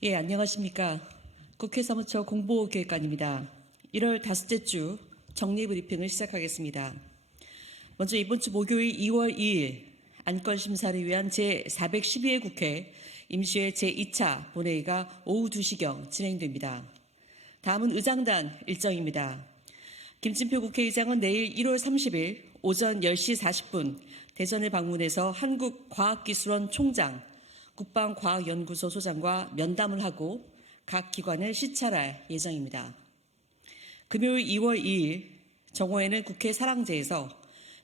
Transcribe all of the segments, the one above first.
예, 안녕하십니까. 국회 사무처 공보기획관입니다. 1월 다섯째 주 정리 브리핑을 시작하겠습니다. 먼저 이번 주 목요일 2월 2일 안건 심사를 위한 제412회 국회 임시회 제2차 본회의가 오후 2시경 진행됩니다. 다음은 의장단 일정입니다. 김진표 국회의장은 내일 1월 30일 오전 10시 40분 대전을 방문해서 한국과학기술원 총장, 국방과학연구소 소장과 면담을 하고 각 기관을 시찰할 예정입니다. 금요일 2월 2일 정오에는 국회 사랑제에서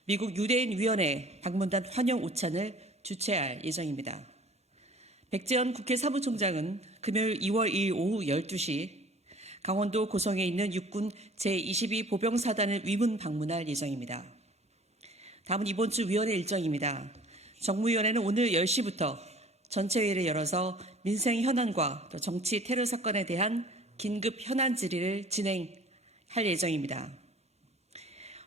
미국 유대인위원회 방문단 환영 오찬을 주최할 예정입니다. 백재현 국회 사무총장은 금요일 2월 2일 오후 12시 강원도 고성에 있는 육군 제22 보병사단을 위문 방문할 예정입니다. 다음은 이번 주 위원회 일정입니다. 정무위원회는 오늘 10시부터 전체회의를 열어서 민생 현안과 또 정치 테러 사건에 대한 긴급 현안 질의를 진행할 예정입니다.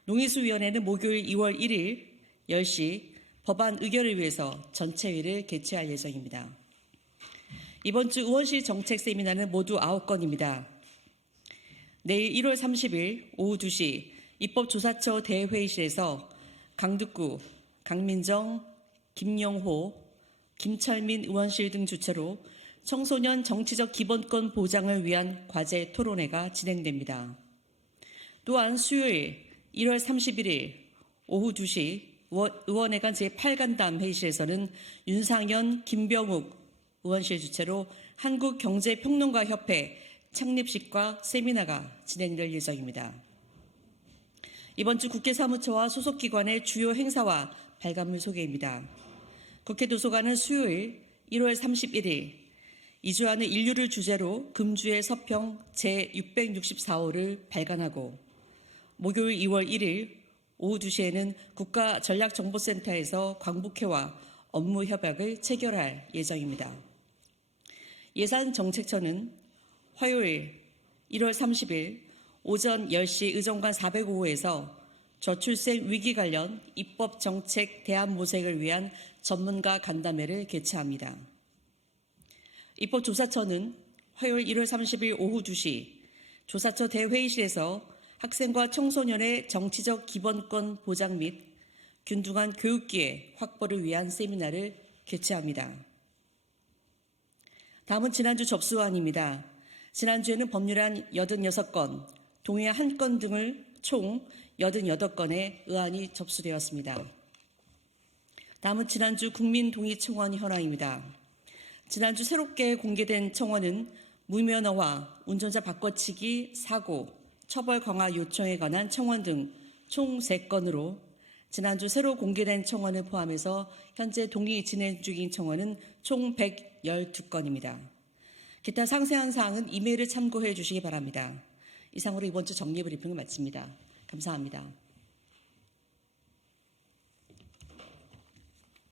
농해수위원회는 목요일 2월 1일 10시 법안 의결을 위해서 전체회의를 개최할 예정입니다. 이번 주 의원실 정책 세미나는 모두 9건입니다. 내일 1월 30일 오후 2시 입법조사처 대회의실에서 강득구, 강민정, 김영호, 김철민 의원실 등 주최로 청소년 정치적 기본권 보장을 위한 과제 토론회가 진행됩니다. 또한 수요일 1월 31일 오후 2시 의원회관 제8간담 회의실에서는 윤상현, 김병욱 의원실 주최로 한국경제평론가협회 창립식과 세미나가 진행될 예정입니다. 이번 주 국회 사무처와 소속 기관의 주요 행사와 발간물 소개입니다. 국회 도서관은 수요일 1월 31일 이주하는 인류를 주제로 금주의 서평 제664호를 발간하고 목요일 2월 1일 오후 2시에는 국가전략정보센터에서 광북회와 업무 협약을 체결할 예정입니다. 예산정책처는 화요일 1월 30일 오전 10시 의정관 405호에서 저출생 위기 관련 입법 정책 대안 모색을 위한 전문가 간담회를 개최합니다. 입법조사처는 화요일 1월 30일 오후 2시 조사처 대회의실에서 학생과 청소년의 정치적 기본권 보장 및 균등한 교육 기회 확보를 위한 세미나를 개최합니다. 다음은 지난주 접수안입니다. 지난주에는 법률안 86건, 동의안 1건 등을 총 88건의 의안이 접수되었습니다. 다음은 지난주 국민동의청원 현황입니다. 지난주 새롭게 공개된 청원은 무면허와 운전자 바꿔치기 사고, 처벌 강화 요청에 관한 청원 등 총 3건으로 지난주 새로 공개된 청원을 포함해서 현재 동의 진행 중인 청원은 총 112건입니다. 기타 상세한 사항은 이메일을 참고해 주시기 바랍니다. 이상으로 이번 주 정리 브리핑을 마칩니다. 감사합니다.